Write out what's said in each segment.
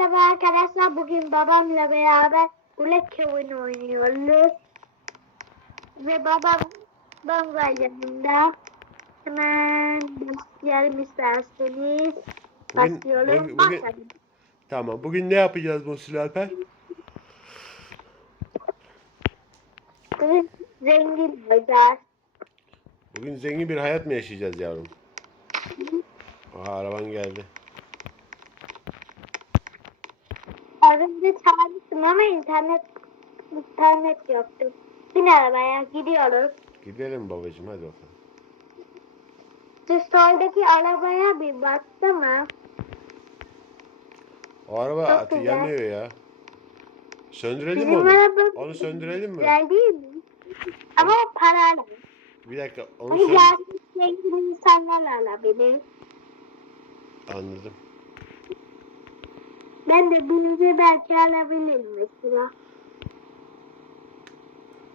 merhaba arkadaşlar. Bugün babamla beraber Black Kevin oynuyoruz. Ve babam babam var yanımda. Hemen başlayalım isterseniz. Bugün- Başlıyorum. bugün- bugün-. Tamam. Bugün ne yapacağız Musul Alper? Bugün zengin olacağız. Bugün zengin bir hayat mı yaşayacağız yavrum? Aha araban geldi. Önce çağırmıştım ama internet internet yoktu. Bin arabaya gidiyoruz. Gidelim babacığım hadi bakalım. Şu soldaki arabaya bir mı? O araba Çok atı güzel. yanıyor ya. Söndürelim mi Bizim onu? Onu söndürelim mi? güzel değil mi? Ama o paralı. Bir dakika onu Hani sön... gerçek zengin insanlar alabilir. Anladım. Ben de bilince belki alabilirim mesela.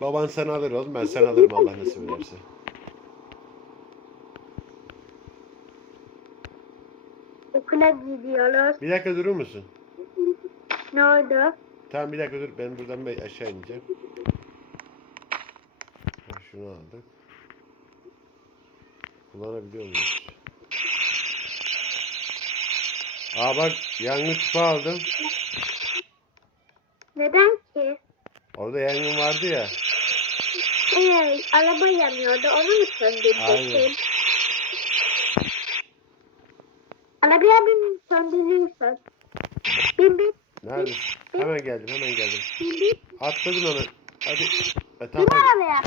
Baban sana alır oğlum ben sana alırım Allah nasip ederse. Okula gidiyoruz. Bir dakika durur musun? Ne oldu? Tamam bir dakika dur ben buradan bir aşağı ineceğim. Şunu aldık. Kullanabiliyor muyuz? Aa bak yangın tüpü aldım. Neden ki? Orada yangın vardı ya. Ee, araba yanıyordu. Onu mu söndüreceksin? Arabaya bin söndürürsün. Bin bin Neredesin? Hemen geldim hemen geldim. bin bin. Atladım hemen. Hadi. E, Bin tamam. arabaya.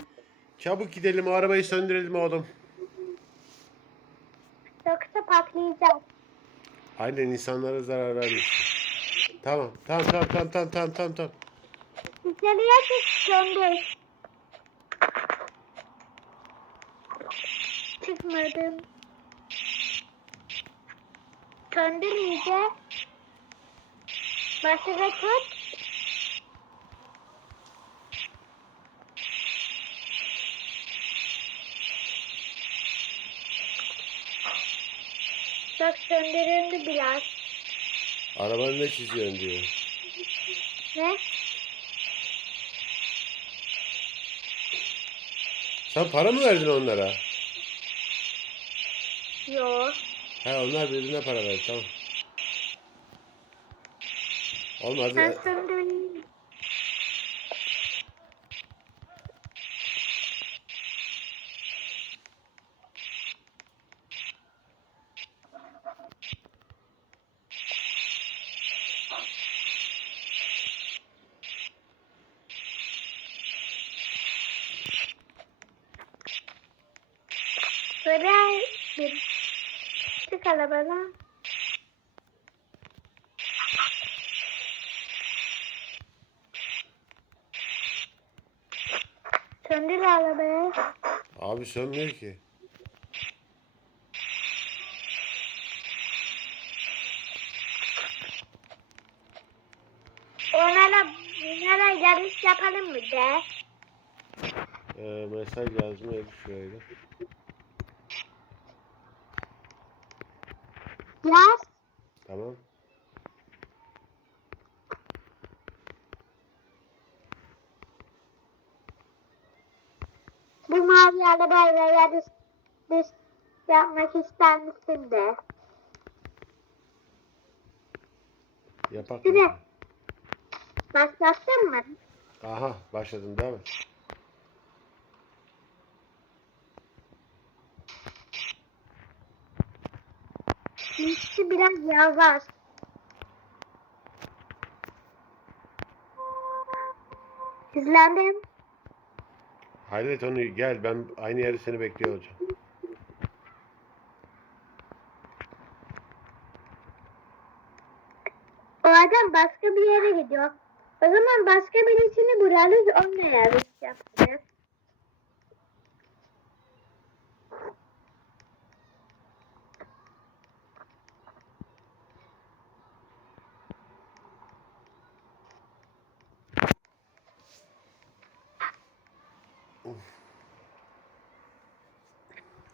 Çabuk gidelim o arabayı söndürelim oğlum. Yoksa patlayacak. Aynen insanlara zarar vermiş. Tamam tamam tamam tamam tamam tamam tamam. tamam. Dışarıya çık. Çıkmadım. Söndür iyice. Başına tut. Bak söndürüldü biraz. Arabanı ne çiziyorsun diyor. Ne? Sen para mı verdin onlara? Yok. He onlar birbirine para verdi tamam. Olmadı. Ben. Böyle bir çık arabadan. Söndür arabayı. Abi sönmüyor ki. Onlara, onlara yarış yapalım mı de? Ee, mesaj yazma Elif şöyle. Yaz. Tamam. Bu mavi arabayla yarış, yarış yapmak ister misin de? Yapak. Mı? Başlattın mı? Aha başladın değil mi? İşte biraz yavaş. Hızlandım. Hallet onu gel ben aynı yerde seni bekliyor olacağım. O adam başka bir yere gidiyor. O zaman başka birisini buluruz onunla yarış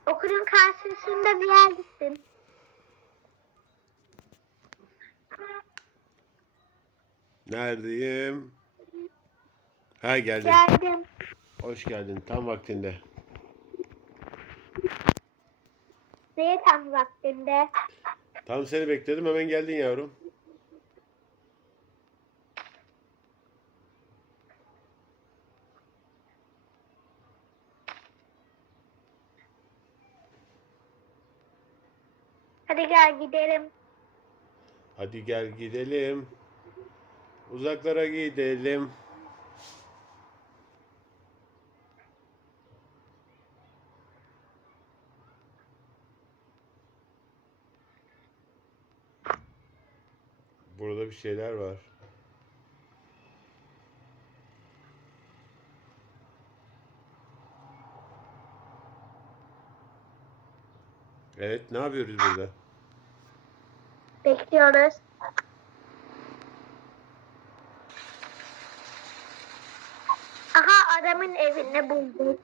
Okulun karşısında bir yerdesin. Neredeyim? Ha geldim. Geldim. Hoş geldin. Tam vaktinde. Neye tam vaktinde? Tam seni bekledim. Hemen geldin yavrum. Hadi gel gidelim. Hadi gel gidelim. Uzaklara gidelim. Burada bir şeyler var. Evet, ne yapıyoruz burada? Bekliyoruz. Aha adamın evini bulduk.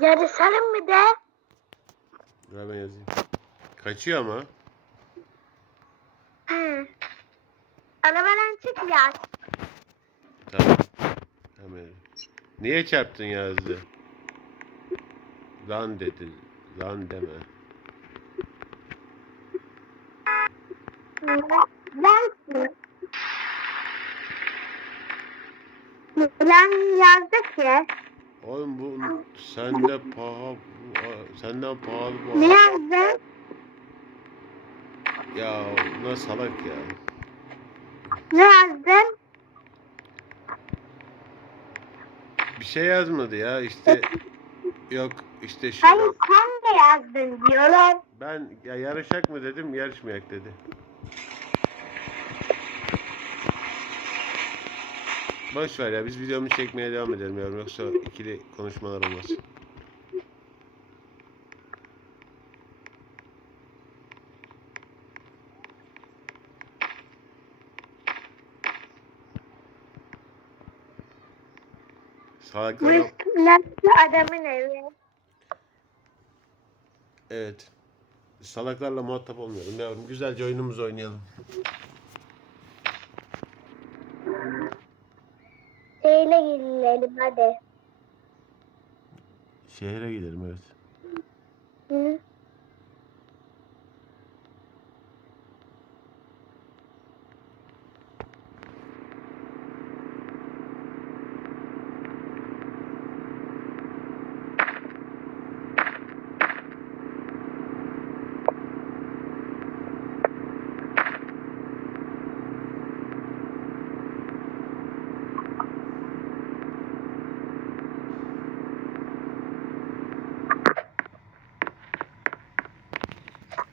Yarışalım mı de? Hemen yazayım. Kaçıyor ama. Hı. Arabadan çık ya. Tamam. Hemen. Niye çarptın ya hızlı? Lan dedi. Lan deme. Lan yazdı ki. Oğlum bu sende pahalı senden pahalı bu. Ne yazdı? Ya ne salak ya. Ne yazdın? Bir şey yazmadı ya işte. Yok işte şu. Hayır sen yazdın diyorlar. Ben ya yarışak mı dedim yarışmayak dedi. Boş ver ya biz videomuzu çekmeye devam edelim yavrum yoksa ikili konuşmalar olmaz. Salaklar üstümdeki adamın evi. Evet. Salaklarla muhatap olmayalım yavrum. Güzelce oyunumuzu oynayalım. Şeyle gidelim hadi. Şehre gidelim evet. Hı?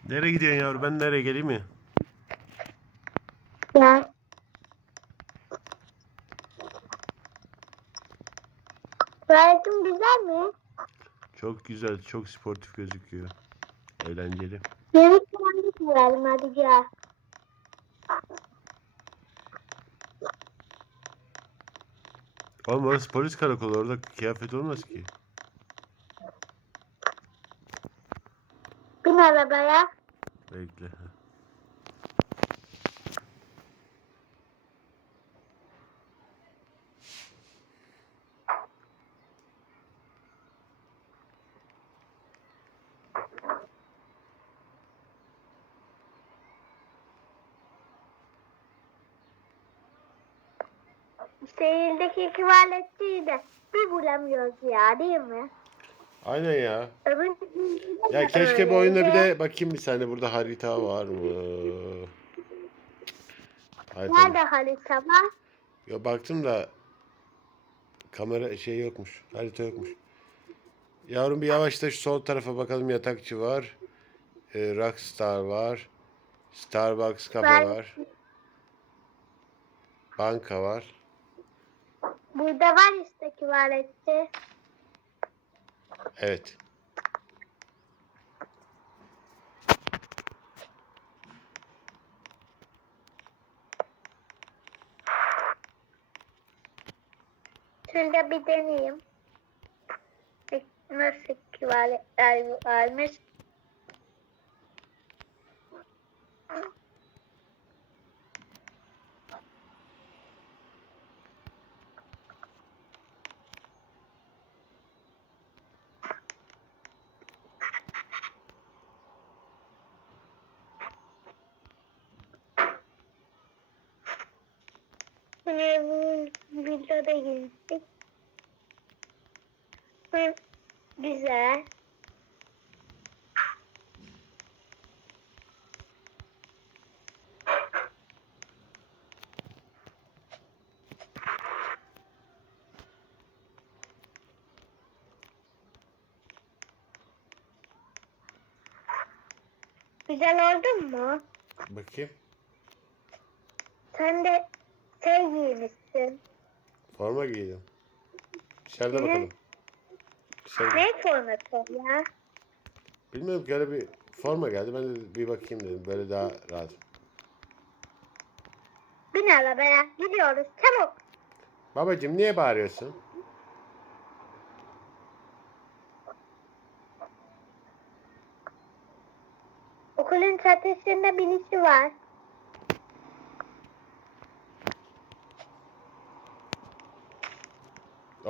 Nereye gidiyorsun yavrum? Ben nereye geleyim mi? Gel. Tuvaletin güzel mi? Çok güzel, çok sportif gözüküyor. Eğlenceli. Yemek falan götürelim hadi gel. Oğlum orası polis karakolu. Orada kıyafet olmaz ki. Bin arabaya. Bekle. Şehirdeki tuvaletçiyi de bir bulamıyoruz ya değil mi? Aynen ya. Öbür Ya keşke bu oyunda bir de bakayım bir saniye burada harita var mı? Harita. Nerede harita var? Ya baktım da kamera şey yokmuş. Harita yokmuş. Yavrum bir yavaşla şu sol tarafa bakalım yatakçı var. Ee, Rockstar var. Starbucks kafe Ben- var. Banka var. Burada var işte tuvaletçi. Evet. Şurada bir deneyeyim. Nasıl tuvaletler varmış? Bu villada gittik. Hı, güzel. Güzel oldun mu? Bakayım. Sen de şey giymişsin. Forma giydim. Dışarıda Hı. bakalım. Dışarıda. Ne forması ya? Bilmiyorum ki öyle bir forma geldi. Ben de bir bakayım dedim. Böyle daha rahat. Bin arabaya gidiyoruz çabuk. Babacım niye bağırıyorsun? Okulun çatısında birisi var.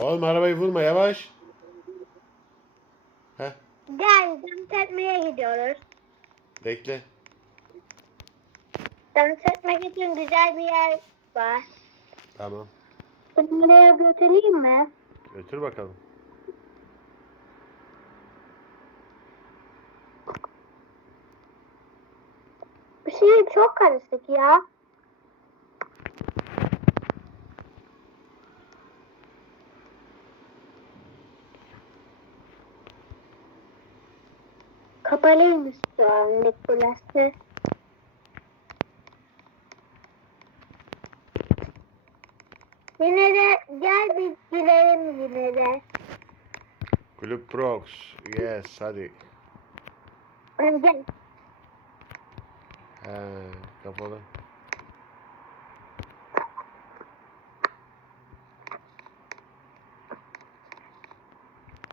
Oğlum arabayı vurma yavaş. Heh Gel dans etmeye gidiyoruz. bekle. Dans etmek için güzel bir yer var. Tamam. Oraya götüreyim mi? Götür bakalım. Bu şey çok karışık ya. Kapalıymış şu anlık burası. Yine de gel bir gülelim yine de. Kulüp Prox. Yes hadi. Gel. He kapalı.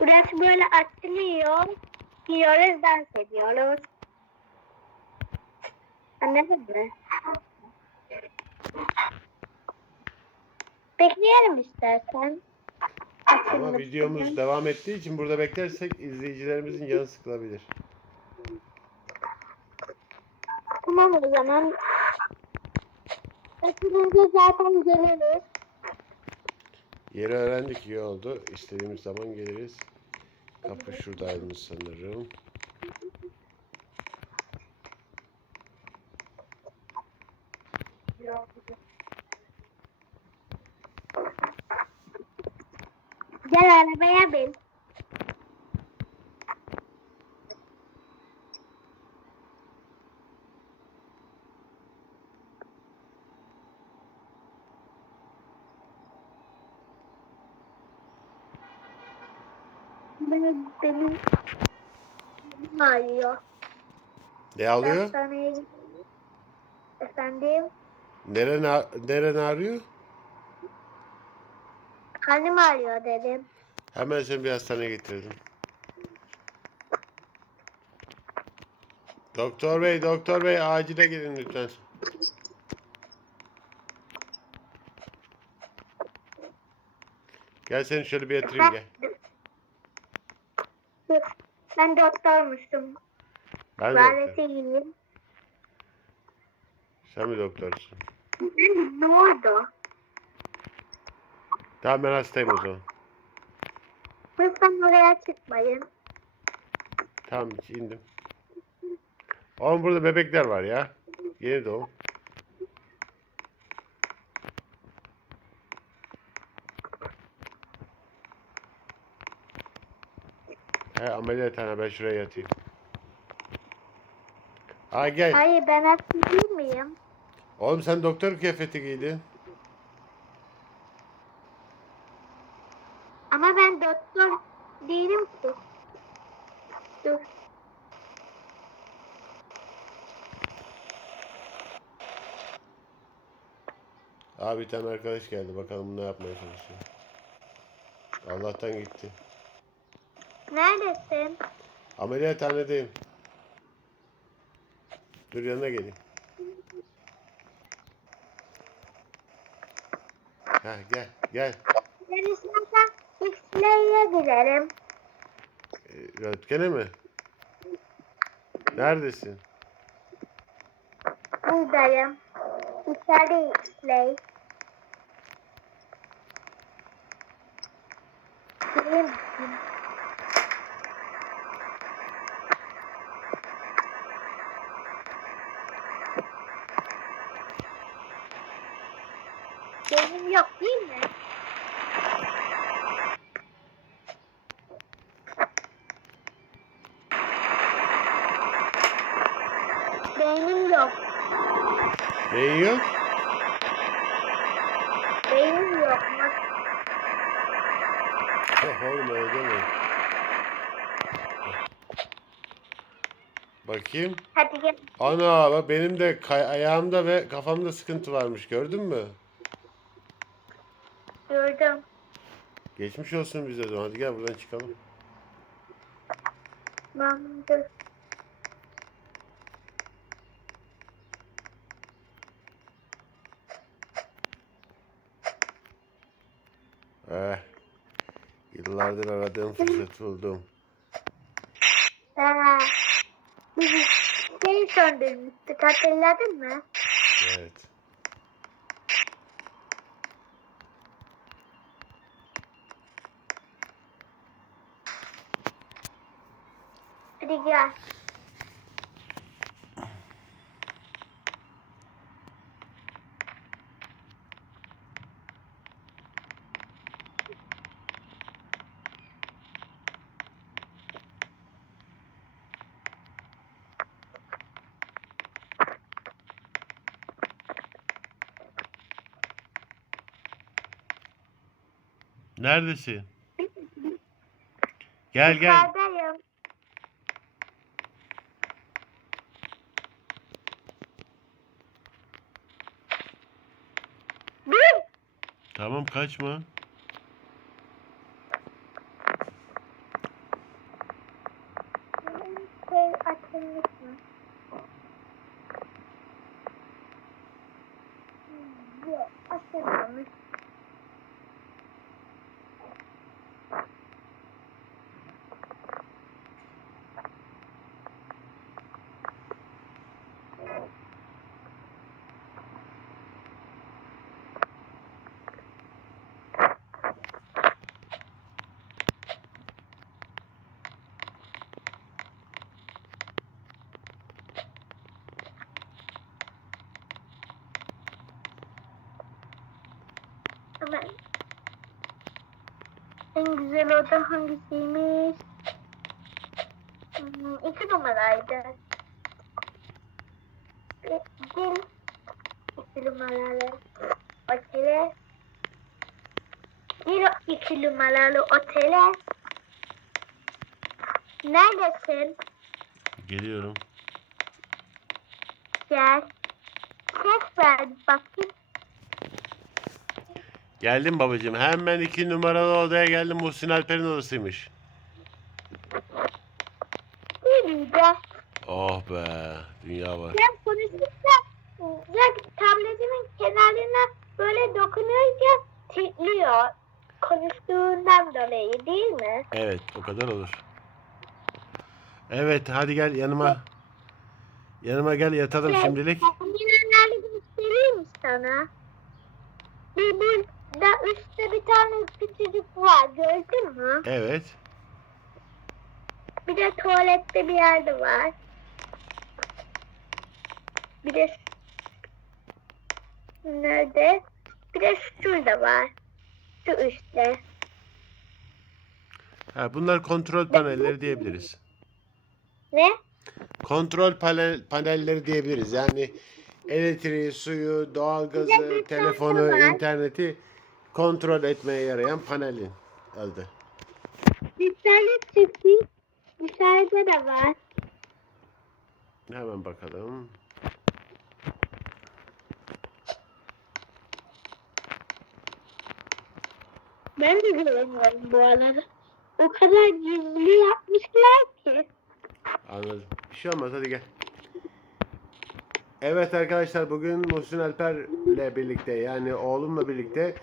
Burası böyle açılıyor. Gidiyoruz dans ediyoruz. Anladın mı? Bekleyelim istersen. Ama videomuz devam ettiği için burada beklersek izleyicilerimizin canı sıkılabilir. Tamam o zaman. Açılınca zaten geliriz. Yeri öğrendik iyi oldu. İstediğimiz zaman geliriz. Kapı şuradaymış sanırım. Gel arabaya bin. Benim, ağrıyor. Ne alıyor? Hastaneye Efendim, Neren, neren ağrıyor? karnım ağrıyor dedim. Hemen seni bir hastaneye getirdim. Doktor bey, doktor bey acile gidin lütfen. Gel seni şöyle bir yatırayım gel. Dur, Ben doktormuşum. Ben Tuvalete doktor. gideyim. Sen mi doktorsun? Ne oldu? Tamam ben hastayım o zaman. Lütfen oraya çıkmayın. Tamam indim. Oğlum burada bebekler var ya. Yeni doğum. He ameliyathane ben şuraya yatayım. Ha gel. Hayır ben hasta değil miyim? Oğlum sen doktor kıyafeti giydin. Ama ben doktor değilim ki. Dur. Abi bir tane arkadaş geldi. Bakalım ne yapmaya çalışıyor. Allah'tan gitti. Neredesin? Ameliyathanedeyim. Dur yanına geleyim. Ha gel gel. Ben istersen X-Play'e giderim. Ee, röntgene mi? Neredesin? Buradayım. İçeride X-Play. Benim Benim yok değil mi? Benim yok. Neyin yok? Benim yok. Yok oğlum öyle deme. Bakayım. Hadi gel. Ana bak benim de kay- ayağımda ve kafamda sıkıntı varmış gördün mü? Geçmiş olsun bize de. Hadi gel buradan çıkalım. Mahmut'u. Eh. Yıllardır aradığım fırsatı buldum. Ha. Biz şey söndürmüştük hatırladın mı? Evet. Gel. Neredesin? Gel gel. Yukarıdayım. Dur. Tamam kaçma. Şey açılmış mı? Hmm, Yok açılmamış. Ama en güzel oda hangisiymiş? Hmm, iki numaraydı. Gel iki numaralı otele. Gir o iki numaralı otele. Neredesin? Geliyorum. Gel. Ses ver bakayım. Geldim babacığım. Hemen iki numaralı odaya geldim. Muhsin Alper'in odasıymış. De. Oh be. Dünya var. Ben konuştukça ya tabletimin kenarına böyle dokununca titriyor. Konuştuğundan dolayı değil mi? Evet o kadar olur. Evet hadi gel yanıma. Yanıma gel yatalım şimdilik. Kenarları göstereyim mi sana? Bir burada üstte bir tane küçücük var gördün mü? Evet. Bir de tuvalette bir yerde var. Bir de nerede? Bir de şurada var. Şu üstte. Ha, bunlar kontrol panelleri diyebiliriz. Ne? Kontrol panel, panelleri diyebiliriz. Yani elektriği, suyu, doğalgazı, telefonu, interneti kontrol etmeye yarayan panelin adı. Dışarı çıkayım. Dışarıda da var. Hemen bakalım. Ben de göremiyorum bu arada. O kadar gizli yapmışlar ki. Anladım. Bir şey olmaz hadi gel. Evet arkadaşlar bugün Muhsin Alper ile birlikte yani oğlumla birlikte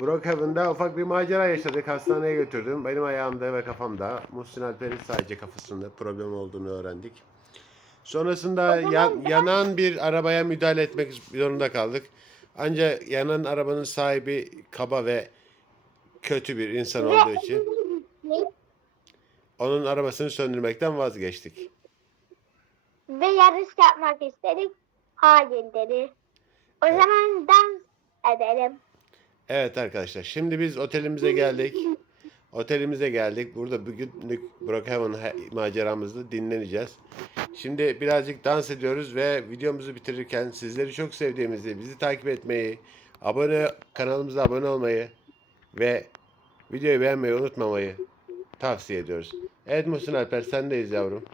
Brookhaven'da ufak bir macera yaşadık. Hastaneye götürdüm. Benim ayağımda ve kafamda. Muhsin Alper'in sadece kafasında problem olduğunu öğrendik. Sonrasında yan- yanan bir arabaya müdahale etmek zorunda kaldık. Ancak yanan arabanın sahibi kaba ve kötü bir insan olduğu için onun arabasını söndürmekten vazgeçtik. Ve yarış yapmak istedik. Hayır dedi. O zaman dans edelim. Evet arkadaşlar şimdi biz otelimize geldik. Otelimize geldik. Burada bugünlük Brookhaven maceramızda dinleneceğiz. Şimdi birazcık dans ediyoruz ve videomuzu bitirirken sizleri çok sevdiğimizi, bizi takip etmeyi, abone kanalımıza abone olmayı ve videoyu beğenmeyi unutmamayı tavsiye ediyoruz. Evet Muhsin Alper sendeyiz yavrum.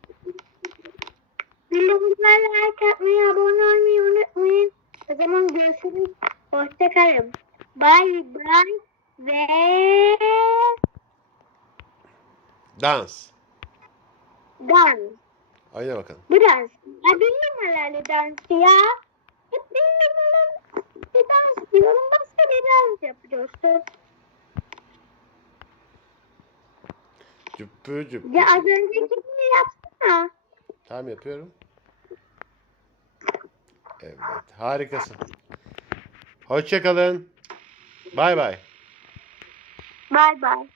Videomuza like atmayı, abone olmayı unutmayın. O zaman görüşürüz. Hoşçakalın. Bye bye ve Dans. dans. Oyna bakalım. Bu dans. Ya bir numaralı dans ya. Hep numaralı bir dans diyorum. Başka bir dans yapıyorsun. Cüppü cüp. Ya az önceki gibi yapsana. Tamam yapıyorum. Evet harikasın. Hoşçakalın. Bay bay. Bye bye.